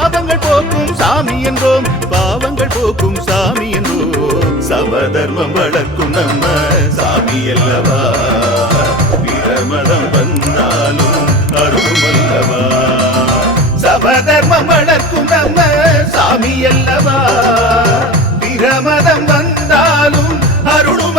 பாவங்கள் போக்கும் சாமி என்றோம். பாவங்கள் போக்கும் சாமி என்றோம். சமதர்மம் வளர்க்கும் நம்ம சாமி அல்லவா? பிரமணம் வந்தாலும் அருளும் அல்லவா? சமதர்மம் வளர்க்கும் நம்ம சாமி அல்லவா? பிரமதம் வந்தாலும் அருளும்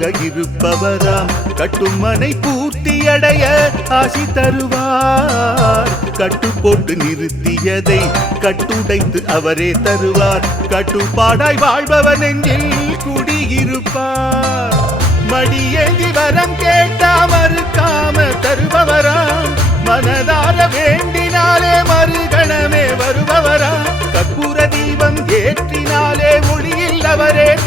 காவலாக இருப்பவராம். கட்டுமனை பூர்த்தி அடைய ஆசி தருவார். கட்டு போட்டு நிறுத்தியதை கட்டுடைத்து அவரே தருவார். கட்டுப்பாடாய் வாழ்பவன் எங்கில் குடியிருப்பார். மடியேந்தி வரம் கேட்டா மறுக்காம தருபவராம். மனதார வேண்டினாலே மறுகணமே வருபவரா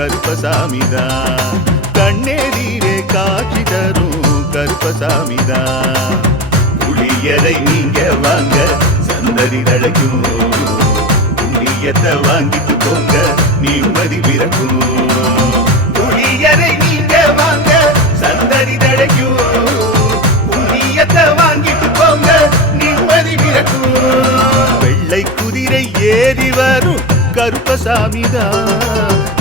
கருப்பசாமிதா. கண்ணேரீரே காட்சி தரும் கருப்பசாமிதா. புளியரை நீங்க வாங்க சந்ததி நடக்கும் புளியத்தை வாங்கிட்டு போங்க நிம்மதி பிறக்கும். புளியரை நீங்க வாங்க சந்ததி நடக்கும் புளியத்தை வாங்கிட்டு போங்க நிம்மதி பிறக்கும். வெள்ளை குதிரை ஏறி வரும் கருப்பசாமிதான்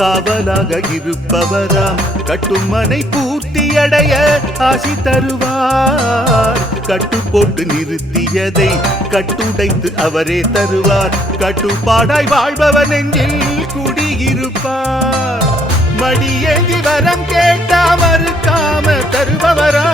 காவலாக இருப்பவராம் கட்டுமனை பூர்த்தி அடைய ஆசி தருவார். கட்டு போட்டு நிறுத்தியதை கட்டுடைத்து அவரே தருவார். கட்டுப்பாடாய் வாழ்பவன் எங்கில் குடியிருப்பார். மடியேந்தி வரம் கேட்டா மறுக்காம தருபவரா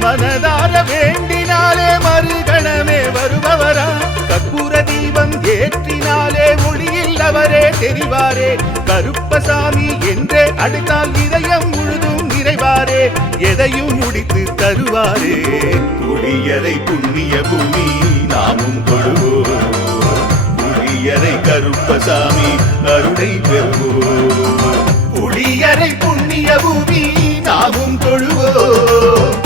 மனதார வேண்டி வேண்டினாலே மறுகணமே வருபவரா? கற்பூர தீபம் ஏற்றினாலே ஒளியில் அவரே தெரிவாரே கருப்பசாமி என்றே அடித்தால் இதயம் முழுதும் நிறைவாரே. எதையும் முடித்து தருவாரே. துளியரை புண்ணிய பூமி நாமும் தொழுவோம் புளியரை கருப்பசாமி அருளை பெறுவோம். புளியரை புண்ணிய பூமி நாமும் தொழுவோம்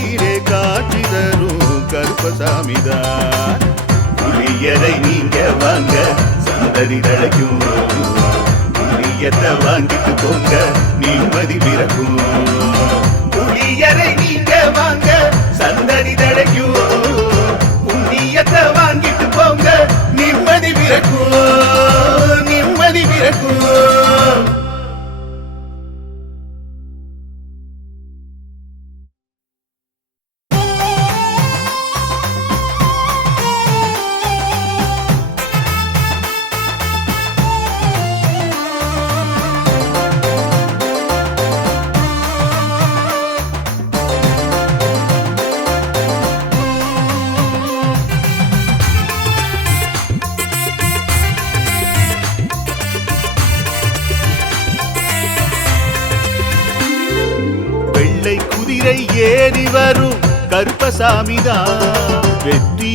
கருப்பசாமிதான் புளியரை நீங்க வாங்க சந்ததி தழைக்கும் புளியத்தை வாங்கிட்டு போங்க நிம்மதி பிறக்கும்.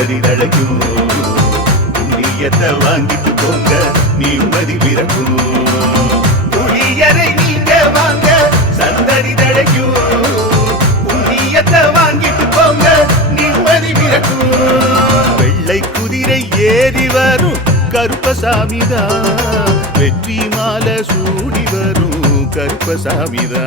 சந்ததி நடக்கும். புண்ணியத்தை வாங்கிட்டு போங்க நிம்மதி பிறக்கும். புளியரை நீங்க வாங்க சந்ததி தழைக்கும். புண்ணியத்தை வாங்கிட்டு போங்க நிம்மதி பிறக்கும். வெள்ளை குதிரை ஏறி வரும் கருப்பசாமிதான் வெற்றி மாலை சூடி வரும் கருப்பசாமிதா.